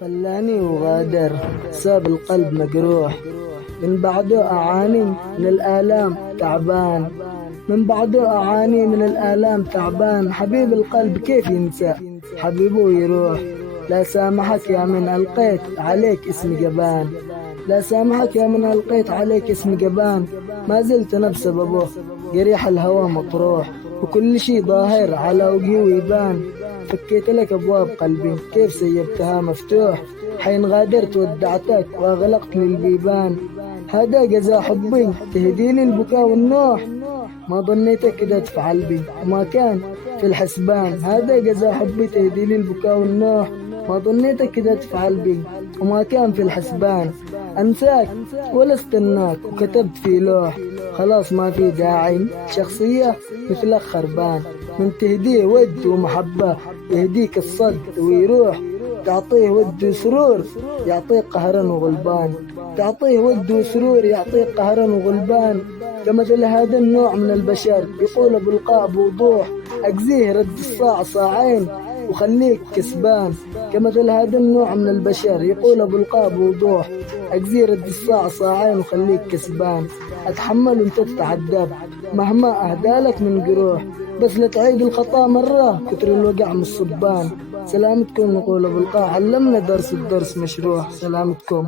خلاني وغادر، ساب القلب مجروح، من بعده أعاني من الآلام تعبان، من بعده أعاني من الآلام تعبان. حبيب القلب كيف ينسى حبيبه يروح؟ لا سامحك يا من ألقيت عليك اسم جبان، لا سامحك يا من ألقيت عليك اسم جبان. ما زلت أنا بسببه جريح الهوى مطروح، وكل شي ظاهر على وجهي ويبان. فكيت لك أبواب قلبي كيف سيبتها مفتوح، حين غادرت ودعتك وأغلقت لي البيبان. هذا جزاء حبي تهديني البكاء والنوح، ما ظنيتك كده تفعل بي وما كان في الحسبان. هذا جزاء حبي تهديني البكاء والنوح، ما ظنيتك كده تفعل بي وما كان في الحسبان. أنساك ولا استناك وكتبت في لوح، خلاص ما في داعي شخصية مثلك خربان. من تهديه ود ومحبة يهديك الصد ويروح، تعطيه ود وسرور يعطيك قهرا وغلبان، تعطيه ود وسرور يعطيك قهرا وغلبان. كمثل هذا النوع من البشر يقول بالقاء بوضوح، أجزيه رد الصاع صاعين وخليك كسبان. كمثل هذا النوع من البشر يقول بالقاء بوضوح، أجزيه رد الصاع صاعين وخليك كسبان. أتحمل وانت تتعذب مهما أهدالك من جروح، بس لا تعيد الخطأ مرة كتر الوقع من الصبان. سلامتكم نقول بالقاء علمنا درس الدرس مشروح. سلامتكم.